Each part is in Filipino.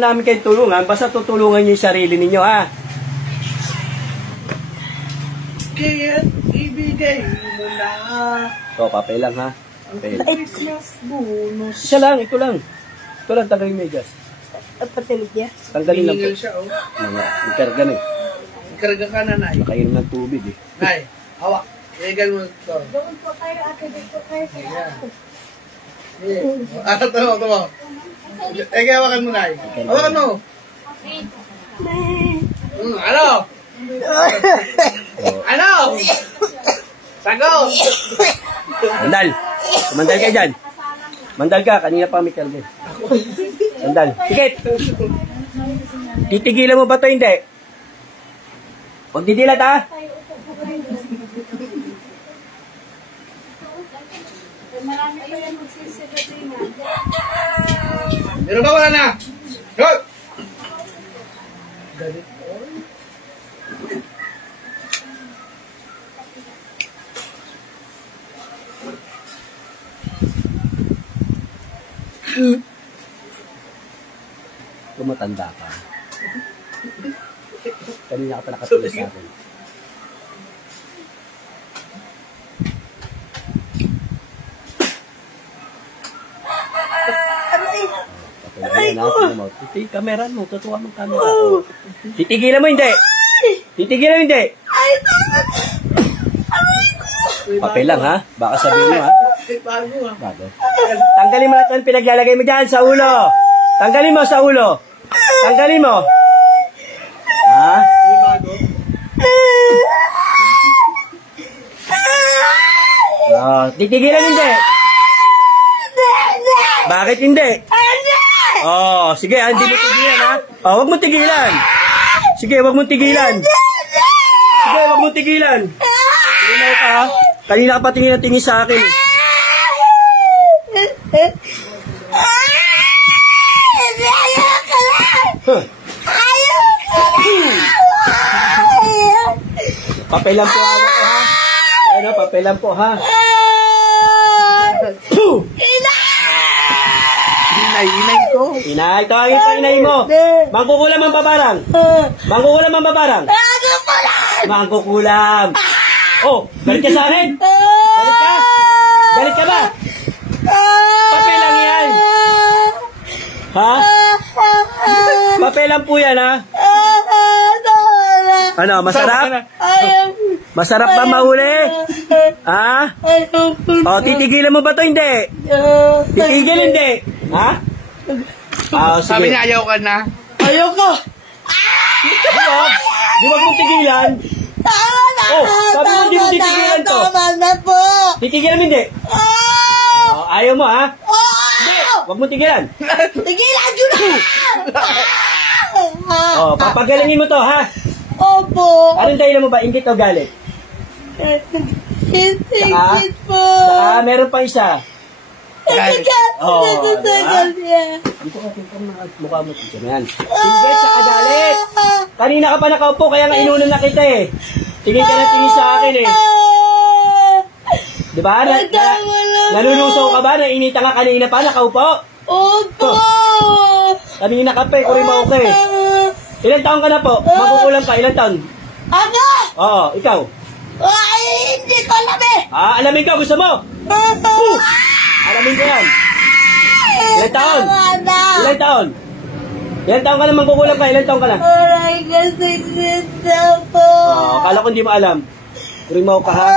namin kayo tulungan, basta tutulungan niyo yung sarili ninyo, ha? Kaya ibigay mo na. So, papel lang, ha? Papel. Christmas bonus. Isa lang, ito lang. Ito lang, tanggalin yung medyas. Papel niya. Tanggalin lang po. Hingal siya, oh. Ikarga na eh. Ikarga ka na, Nay. Nakainom ng tubig eh. Nay, hawak. Igal mo ito. Doon po kayo, akibig po kayo sa ako. Tama. Hawakan mo, Nay. Hawakan mo. Ano? Ano? Sago! Mandal! Mandal ka dyan. Mandal ka, kanina pa may kalde. Mandal. Tikit! Titigilan mo ba ito? Hindi. Huwag didilat, ha? Marami pa yan magsisigatingan. Meron ba? Wala na? Go! Tumatanda ka. Kanina ka pa nakatulis sa akin. Kamera mo, tutuwa mong camera. Titigilan mo, hindi. Titigilan mo, hindi. Papel lang, ha? Baka sabihin mo, ha? Bago. Tanggalin mo lahat ng pinaglalagay mo dyan sa ulo. Tanggalin mo sa ulo. Tanggalin mo. Ha? Titigilan, hindi. Bakit hindi? Oh, sige, hindi mo tigilan, ha? Oh, wag mo tigilan. Sige, wag mo tigilan. Sige, wag mo tigilan. Sige ka, ha? Kanina ka pa tingin na tingin sa akin. Papel lang po, ha? Ano, papel lang po, ha? Inay ko. Inay, tawagin pa inay mo. Mangkukulam ang babarang. Mangkukulam ang babarang. Mangkukulam. Oh, galit ka sa akin? Galit ka? Galit ka ba? Papel lang yan. Ha? Papel lang po yan, ha? Ano, masarap? Masarap ba mahuli? Ha? Oh, titigilan mo ba to? Hindi. Titigil, hindi. Ha? Sige. Sabi niya ayaw ka na. Ayaw ko! Di wag mong tigilan. Oh, sabi mo di mo titigilan to. Tama na po! Titigilan mo, hindi. Oh, ayaw mo, ha? Hindi, wag mong tigilan. Tigilan nyo na! Oh, papagalingin mo to, ha? Opo! Anong dahilan mo ba? Ingit o galit? Ingit po! Saka, meron pa isa. Oh, dito ka, mukha mo. Yan. Ingit, saka galit. Kanina ka pa nakaupo, kaya nga inunan na kita eh. Tingin ka na tingin sa akin eh. Diba? Nalulusaw ka ba? Nainita nga kanina pa, nakaupo? Opo! Kanina ka pa eh, kuri mo okay. Ilan taon ka na po? Magkukulang pa, ilan taon? Ano? Oo, ikaw. Ay, hindi ko alam eh! Alamin ka, gusto mo? Alamin ko yan. Ilan taon? Ilan taon? Ilan taon ka na magkukulang pa, ilan taon ka na? Aray, kasi nito po. Akala ko hindi mo alam. Kuri mo ka ha?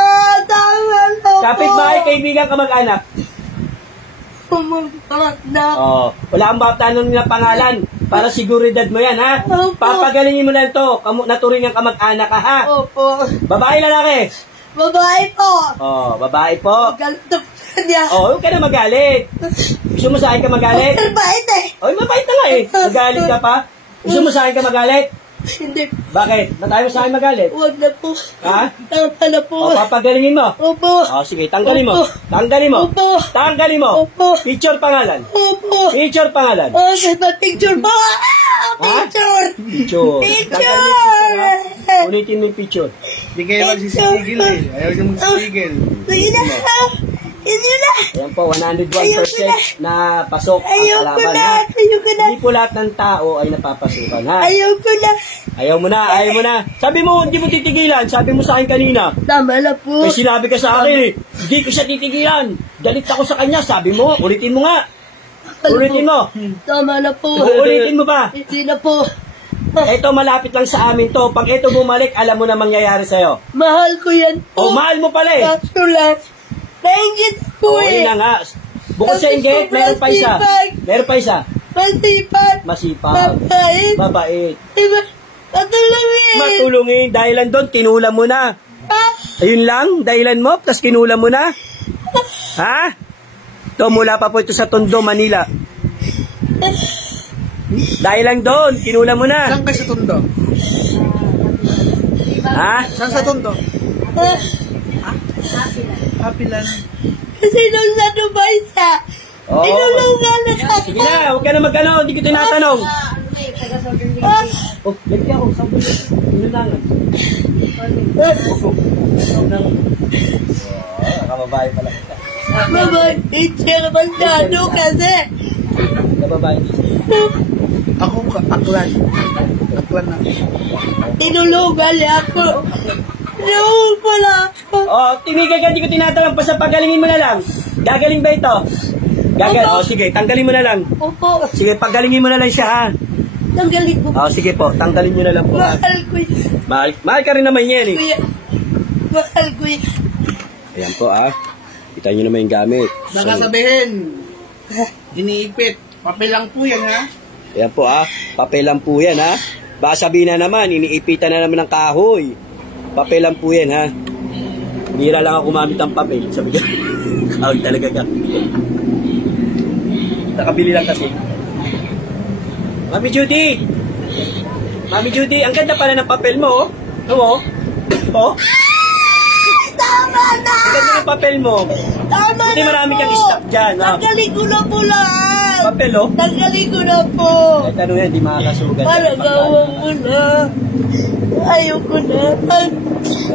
Tama na po. Kapit bahay, kaibigan ka mag-anak. Pumunta na. Wala kang baptanon na pangalan. Para siguridad mo yan, ha? Opo. Papagalingin mo lang to. Naturingan ka mag-anak ka, ha? Opo. Babae, lalaki? Babae po. Babae po. Galit na po niya. Huwag ka na magalit. Gusto mo sa akin ka magalit? Mabait eh. Mabait na nga eh. Magalit ka pa? Gusto mo sa akin ka magalit? Hindi. Bakit? Ba't tayo sa akin magalit? Huwag na po. Ha? Tama na po. Papagalingin mo? Opo. Sige, tanggalin mo. Opo. Tanggalin mo. Opo. Tanggalin mo. Opo. Picture pangalan. Opo. Picture pangalan. Okay, picture po. Picture. Picture. Picture. Ulitin mo yung picture. Hindi kayo magsisigil eh. Ayaw niyo magsisigil. Sige na. Hindi na. Ayan po, 101% na pasok ang Ayoko kalaban, na. ha? Ayoko na. Hindi po lahat ng tao ay napapasukan, ha? Ayoko na. Ayaw mo na, ayaw mo na. Sabi mo, hindi mo titigilan. Sabi mo sa akin kanina. Tama na po. May sinabi ka sa akin, hindi ko siya titigilan. Galit ako sa kanya. Sabi mo, ulitin mo nga. Ulitin mo. Tama na po. Ulitin mo ba? Hindi na po. Ito, malapit lang sa amin to. Pag ito bumalik, alam mo na mangyayari sa'yo. Mahal ko yan po. O, mahal mo pala eh. Kaso lang, nainggit O, ko yun eh. na nga. Bukod sa inggit, meron pa isa. Meron pa isa. Masipag. Masipag. Mabait. Mabait. Diba? Matulungin. Matulungin. Dahilan doon, kinulam mo na. Ah, Ayun lang, dahilan mo, tapos kinulam mo na. Ha? Ito, mula pa po ito sa Tondo, Manila. Dahil lang doon, kinulam mo na. Saan kayo sa Tondo? Ha? Saan sa Tondo? ah. Hapilan. Kasi nung sa Dubai siya, Oo. inulungan na sa Sige na, huwag ka na mag-ano, hindi ko tinatanong. Ah, Oh, lagyan ako, sabi mo. Inunangan. Nakababae pala kita. mabait siya naman gano kasi. Nakababae. Ako, aklan. Aklan na. Inulungan niya ako. Inulungan pala ako. Oh, tinigil ka, hindi ko tinatanong. Basta pagalingin mo na lang. Gagaling ba ito? Oh, sige, tanggalin mo na lang. Opo, Sige, pagalingin mo na lang siya, ha? tanggalin ko. Oh, sige po, tanggalin nyo na lang po, ha? Mahal ko yan. Mahal ka rin naman yan, eh. Kuya. Mahal ko yan. Ayan po, ha? Kita nyo naman yung gamit. Baka sabihin, iniipit. Papel lang po yan, ha? Ayan po, ha? Papel lang po yan, ha? Baka sabihin na naman, iniipitan na naman ng kahoy. Papel lang po yan, ha? Bira lang ako kumamit ng papel. Sabi ko, kahoy talaga ka. Nakabili lang kasi. Mami Judy! Mami Judy, ang ganda pala ng papel mo, oh. Oo. Oh. Tama na! Ang ganda ng papel mo. Tama Buti na marami po. kang stock dyan, ha? Tanggalin ko na po lahat. Papel, oh. Tanggalin ko na po. Kahit ano yan, di makakasugat. Para gawin mo na. Ayoko na.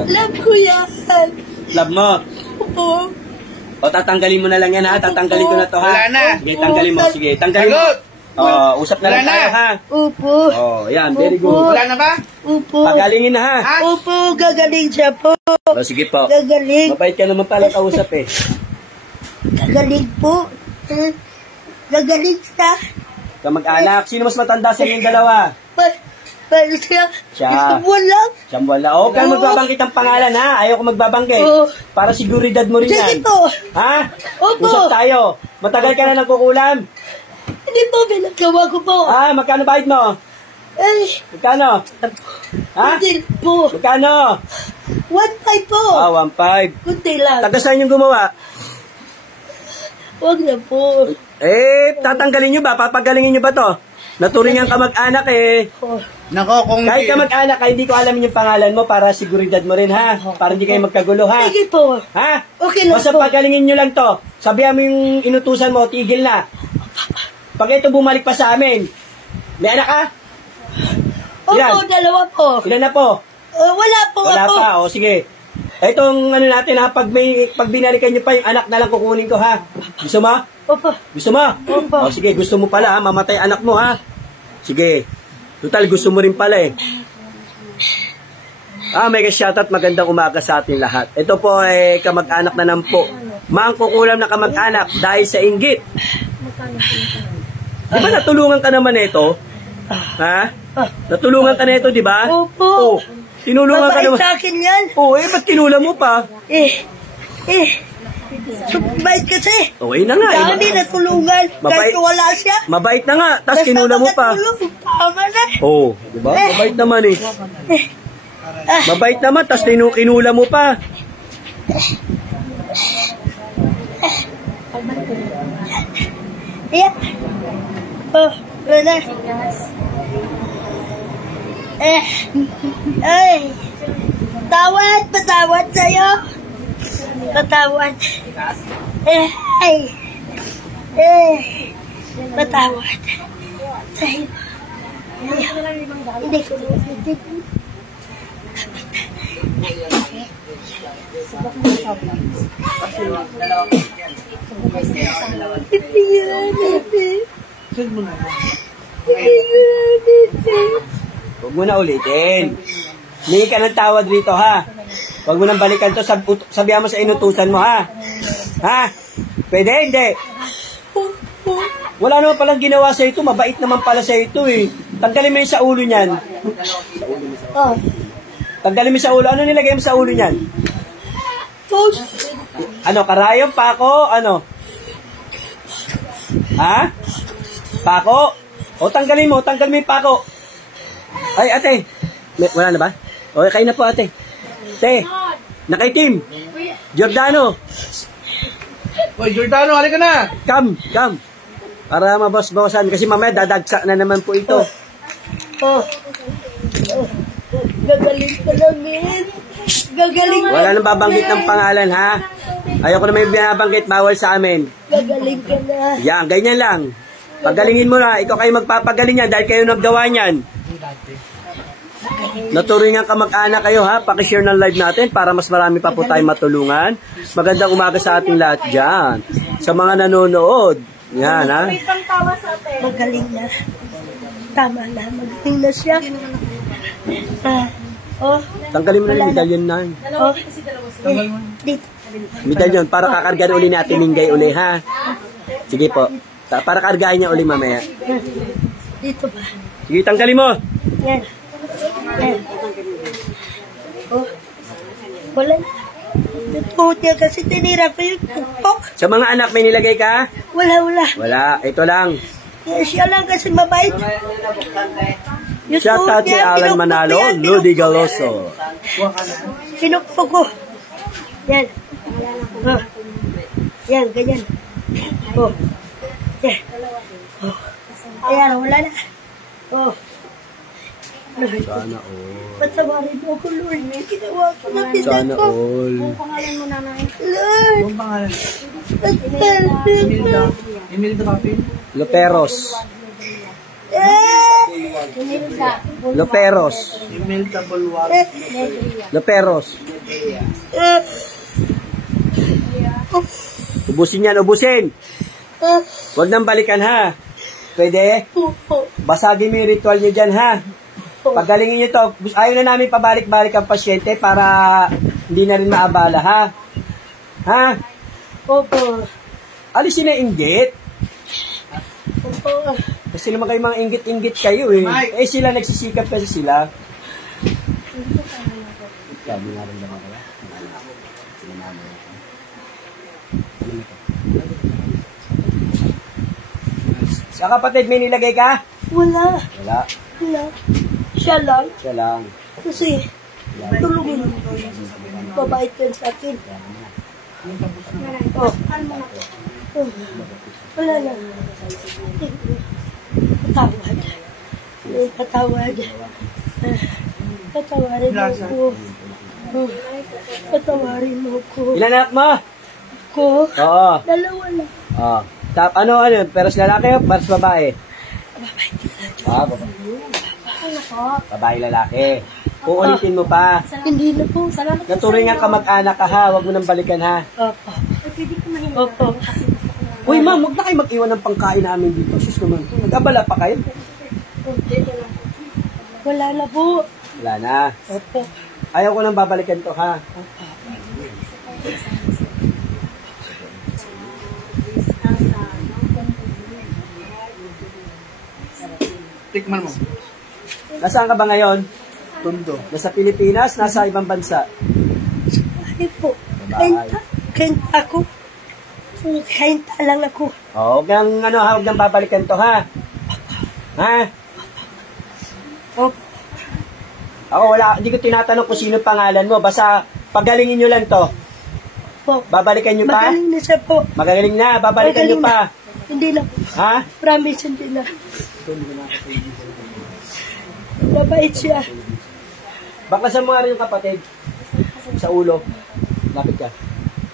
Love ko yan. Love mo. Opo. O, tatanggalin mo na lang yan, ha? Tatanggalin ko na to, ha? Wala na. Sige, tanggalin mo. Sige, tanggalin mo. Sagot! Usap na lang Wala na. tayo, ha? Opo. Oh, yan, very good. Opo. Wala na ba? Opo. Pagalingin na, ha? Ha? Opo, gagaling siya po. O, sige po. Gagaling. Mabait ka naman pala kausap, eh. Gagaling po. Gagaling siya. Kamag-anak, sino mas matanda sa inyong dalawa? Pero siya. Siya. Wala. Siyang wala. O, kaya magbabangkit ang pangalan, ha? Ayaw ko magbabangkit. Oo. Para siguridad mo rin Sige yan. po. Ha? Opo. Usap tayo. Matagal ka na nang kukulam. Hindi po, pinagawa ko po. Ah, magkano bayad mo? Eh, Magkano? Ha? kunti po. Magkano? 1.5 po. Ah, 1.5. Kunti lang. Taga saan yung gumawa? Huwag na po. Eh, tatanggalin nyo ba? Papagalingin nyo ba to? Naturing ang kamag-anak eh. Oh. Nako, kung Kahit kamag-anak, hindi ko alam yung pangalan mo para siguridad mo rin, ha? Para hindi kayo magkagulo, ha? Sige po. Ha? Okay lang Basta po. pagalingin nyo lang to. Sabihan mo yung inutusan mo, tigil na. Pag ito bumalik pa sa amin, may anak ka? Ilan? Opo, dalawa po. Ilan na po? Wala po Wala ako. pa, o sige. Itong ano natin, ha? Pag binalikan nyo pa, yung anak na lang kukunin ko, ha? Gusto mo? Opo. Gusto mo? Opo. O sige, gusto mo pala, ha? Mamatay anak mo, ha? Sige. Total, gusto mo rin pala, eh. Mega shoutout, magandang umaga sa ating lahat. Ito po ay kamag-anak na lang po. Maangkukulam na kamag-anak dahil sa inggit. Di ba natulungan ka naman ito? Ha? Natulungan ka na ito, di ba? Opo. Oh, tinulungan ka Mabait naman. sa akin yan. Oh, ba't kinulam mo pa? Mabait kasi. Okay na nga, eh. Dami natulungan. Mabait. Kahit wala siya. Mabait na nga, tapos kinulam mo pa. Natulong, tama na. Oh, di ba? Mabait naman, eh. Mabait naman, tapos kinulam mo pa. Yeah. Oh, wala. Ay. Patawad sa'yo. Patawad. Ay. Patawad. Sa'yo. Hindi ko Hindi yan, hindi. Send mo na. Huwag mo na ulitin. Hindi ka ng tawad rito, ha? Huwag mo nang balikan to. Sabihan mo sa inutusan mo, ha? Ha? Pwede, hindi. Wala naman palang ginawa sa ito. Mabait naman pala sa ito, eh. Tanggalin mo yung sa ulo niyan. Oh. Tanggalin mo sa ulo. Ano nilagay mo sa ulo niyan? Toast. Ano, karayom, pako, ano? Ha? Pako? O, tanggalin mo yung pako. Ay, ate. Wala na ba? O, kayo na po, ate. Ate, nakaitim. Giordano. Oy, Giordano, halika na. Come. Para mabos-bosan. Kasi mamaya dadagsa na naman po ito. Oh. Gagaling ka namin. Gagaling ka. Wala nang babanggit ng pangalan, ha? Ayoko na may binabanggit, bawal sa amin. Gagaling ka na. Yan, ganyan lang. Pagalingin mo na. Ikaw kayo magpapagaling yan dahil kayo naggawa niyan. Naturingan ka mag-anak kayo, ha? Pakishare ng live natin para mas marami pa po tayo matulungan. Magandang umaga sa ating lahat dyan. Sa mga nanonood. Yan, ha? Magaling na. Tama na. Magaling na siya. Oh. Tanggalin mo na yung medalyon na. Oh. Dito. Medalyon para kakargahan uli natin Mingay uli, ha? Sige po. Para kargahan niya uli mamaya. Dito ba? Sige, tanggalin mo. Yan. Yan. Oh. Wala na. Puti kasi tinira ko yung pukpok. Sa mga anak, may nilagay ka? Wala. Wala. Ito lang. Siya lang kasi mabait. Yung Shout out tuhod kay niya, Alan pinukpok Manalo, yan, Ludi pinukpok Galoso. Pinukpok ko. Yan. Oh. Yan, ganyan. Oh. Yan. Oh. Ayan, wala na. Oh. Sana all. Patawarin mo ako, Lord. May ginawa ko na Sana pinag ko. all. Lord. Anong pangalan? Patawarin mo. Imelda Papin? Loperos. Loperos. Imelda Bulwar. Loperos. Ubusin yan, ubusin. Huwag nang balikan, ha? Pwede? Basagin mo yung ritual nyo dyan, ha? Pagalingin nyo to. Ayaw na namin pabalik-balik ang pasyente para hindi na rin maabala, ha? Ha? Opo. Alisin na inggit. Opo. Kasi naman kayo mga inggit-inggit kayo, eh. Eh, sila nagsisikap kasi sila. Sabi nga rin naman kaya. Sa kapatid, may nilagay ka? Wala. Wala. Wala. Siya lang. Siya lang. Kasi, tulungin mo. Babait yan sa akin. Oh. Oh. Wala na. Patawad. Patawad. Patawarin mo ko. Patawarin mo ko. Ilan anak mo? Ko? Oo. Dalawa lang. Oo. Ano, pero sa lalaki o para sa babae? Babae. Babae. Babae lalaki. Uulitin mo pa. Hindi na po. Naturingan ka mag-anak ka, ha? Huwag mo nang balikan, ha? Opo. Opo. Uy, ma'am, huwag na kayo mag-iwan ng pangkain namin dito. Sus naman. Nag-abala pa kayo? Wala na po. Wala na. Opo. Ayaw ko nang babalikan to, ha? Tikman mo. Nasaan ka ba ngayon? Tondo. Nasa Pilipinas? Nasa ibang bansa? Ay po. Kainta ako. Kainta lang ako. Oo, huwag nang babalikan to, ha? Ha? Opo. Ako hindi ko tinatanong kung sino pangalan mo. Basta pagalingin nyo lang to. Po. Babalikan nyo pa? Magaling na siya po. Magagaling na, babalikan nyo Magaling pa. na. Hindi na po. Ha? Promise, hindi na. Mabait siya. Bakasan mo nga rin yung kapatid. Sa ulo. Lapit ka.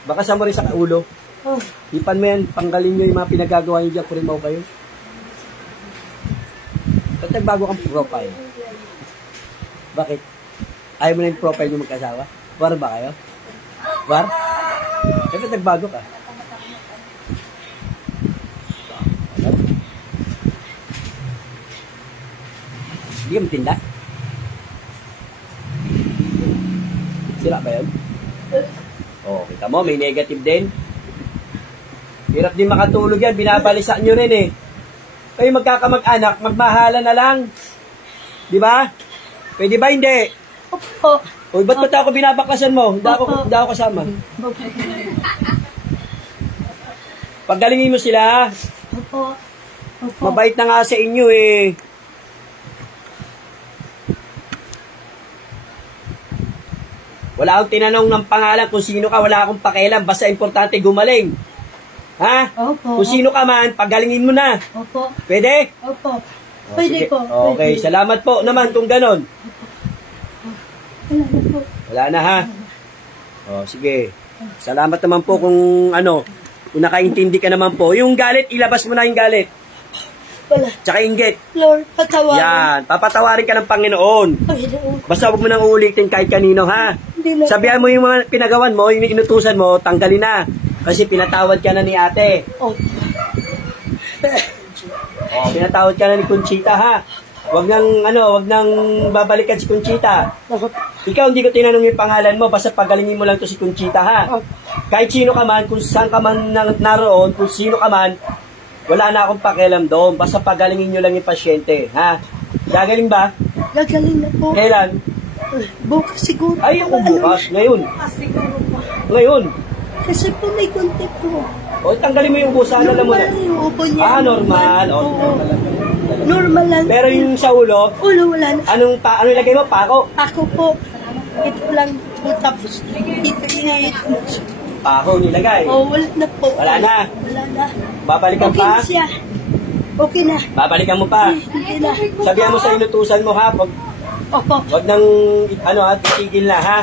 Bakasan mo rin sa ulo. Oh. Ipan mo yan, panggalin nyo yung mga pinagagawa nyo dyan, kurimaw kayo. Ba't nagbago kang profile? Bakit? Ayaw mo na yung profile nyo magkasawa? Bar ba kayo? Bar? Eh, ba't nagbago ka? Hindi ka matinda? Sira ba yun? Oo, kita mo, may negative din. Hirap din makatulog yan, binabalisa nyo rin eh. Kayo magkakamag-anak, magmahala na lang. Di ba? Pwede ba hindi? Opo. Uy, ba't ako binabakasan mo? Hindi ako kasama. Paggalingin mo sila. Opo. Opo. Mabait na nga sa inyo eh. Wala akong tinanong ng pangalan kung sino ka, wala akong pakialam. Basta importante gumaling. Ha? Opo. Kung sino ka man, paggalingin mo na. Opo. Pwede? Opo. O, Pwede sige. po. Okay, Pwede. salamat po naman kung ganon. Wala na po. Wala na ha? O, sige. Salamat naman po kung kung nakaintindi ka naman po. Yung galit, ilabas mo na yung galit. Wala. Tsaka inggit. Lord, patawarin. Yan, papatawarin ka ng Panginoon. Panginoon. Basta huwag mo nang uulitin kahit kanino ha. Hindi na. Sabihan mo yung mga pinagawan mo, yung inutusan mo, tanggalin na. Kasi pinatawad ka na ni ate. Opo. O, pinatawad ka na ni Conchita ha. Wag nang babalikan si Conchita. Ikaw hindi ko tinanong yung pangalan mo, basta pagalingin mo lang to si Conchita ha. Kahit sino ka man, kung saan ka man naroon, kung sino ka man, wala na akong pakialam doon. Basta pagalingin nyo lang yung pasyente, ha? Gagaling ba? Gagaling na po. Kailan? Bukas siguro. Ay, ako bukas. Ngayon. Bukas siguro po. Ngayon. Kasi po may konti po. O, tanggalin mo yung busa, alam mo na. Normal yung upo niya. Normal. O, Oo. Normal lang. pero yung sa ulo, Wala na. ano ilagay mo? Pako? Ako po, ito lang po tapos Pako nilagay. Oh, wala na po. Wala na. Wala na. Babalikan Okay pa? na siya. Okay na. Babalikan mo pa. Okay na. Sabihan mo sa inutusan mo, ha? Opo. Wag nang, titigil na, ha?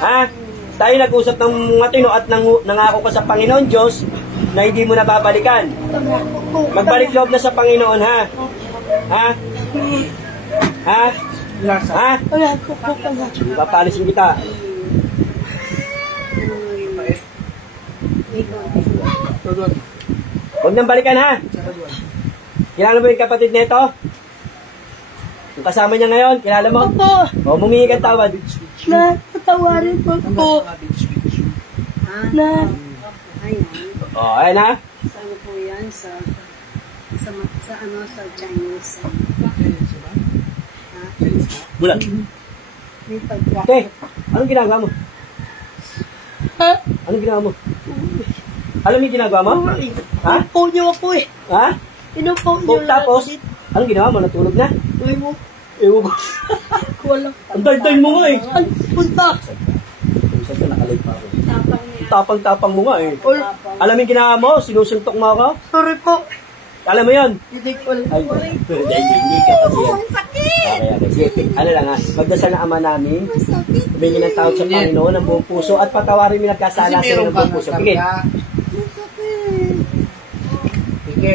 Ha? Tayo nag-usap ng matino at nangako ka sa Panginoon Diyos na hindi mo na babalikan. Magbalik loob na sa Panginoon, ha? Ha? Ha? Ha? Wala ko po pala. Papalisin kita. Huwag nang balikan, ha? Kilala mo yung kapatid nito? Yung kasama niya ngayon, kilala mo? Opo. O, mumingi kang tawad. Na, patawarin po po. Na, O, ayan ha? Sa ano po yan? Sa Chinese. Bulan. May pagka. Te, anong ginagawa mo? ha? Anong ginagawa mo? Alam mo yung ginagawa mo? Ha? Inupo niyo ako eh. Ha? Inupo O, niyo. tapos, anong ginawa mo? Natulog na? Uy mo. Ewan ko. Wala. Ang dal-dal mo nga eh. Ay, punta. Saan ka nakalag pa ako? Tapang niya. Tapang-tapang mo nga eh. Wala. Alam mo yung ginawa mo? Sinusuntok mo ako? Sorry po. Alam mo yun? Hindi ko alam. Ay, hindi ka kasi yan. Ang sakit! Okay. Sige, ano lang ha? Magdasal na Ama namin. Humingi ng tawad sa Panginoon ng buong puso at patawarin mo nagkasala sa ng buong puso. Sige. Sige.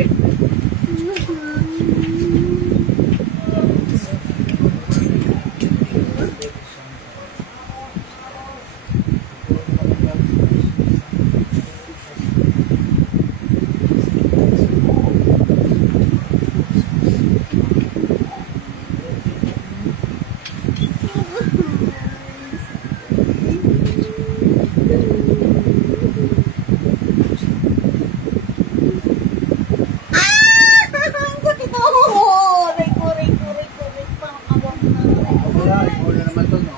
Wala naman to, no?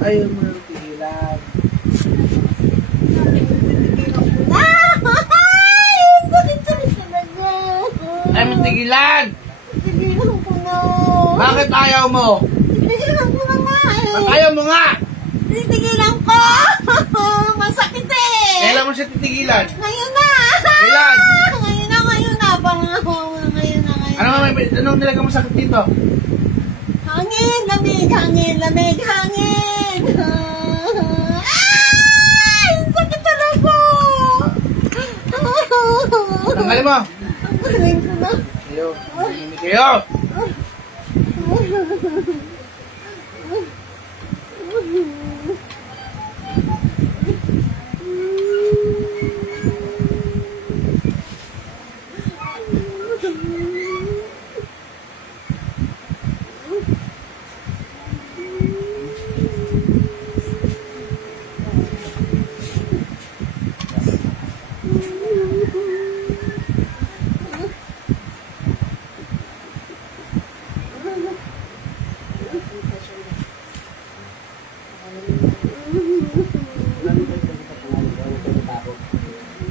Ayaw mo nang tigilan. Ayaw mo tigilan! Tigilan ko na. Bakit ayaw mo? Tigilan ko na nga eh. Ba't ayaw mo nga? Titigilan ko. Masakit eh. Kailan mo siya titigilan? Ngayon na. Kailan? Ngayon na. Anong nilagay mo sakit dito? Hangin, lamig, hangin. Ay! Sakit talaga. Tanggalin mo! Galing ko na. Kayo! Hindi kayo!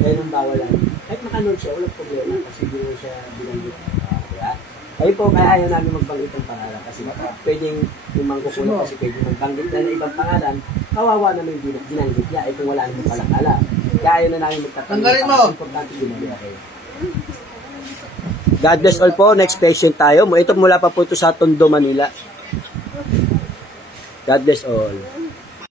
Kaya nang bawalan. Kahit makanood siya, walang problema kasi hindi mo siya binanggit. Kaya, kayo po, kaya ayaw namin magbanggit ng pangalan kasi pwedeng yung mangkukulo kasi pwedeng magbanggit na ng ibang pangalan, kawawa naman yung binanggit niya, kung wala naman palang alam. Kaya ayaw na namin magtatanong. Tanggalin mo! Importante binanggit kayo. God bless all po. Next patient tayo. Ito mula pa po ito sa Tondo, Manila. God bless all.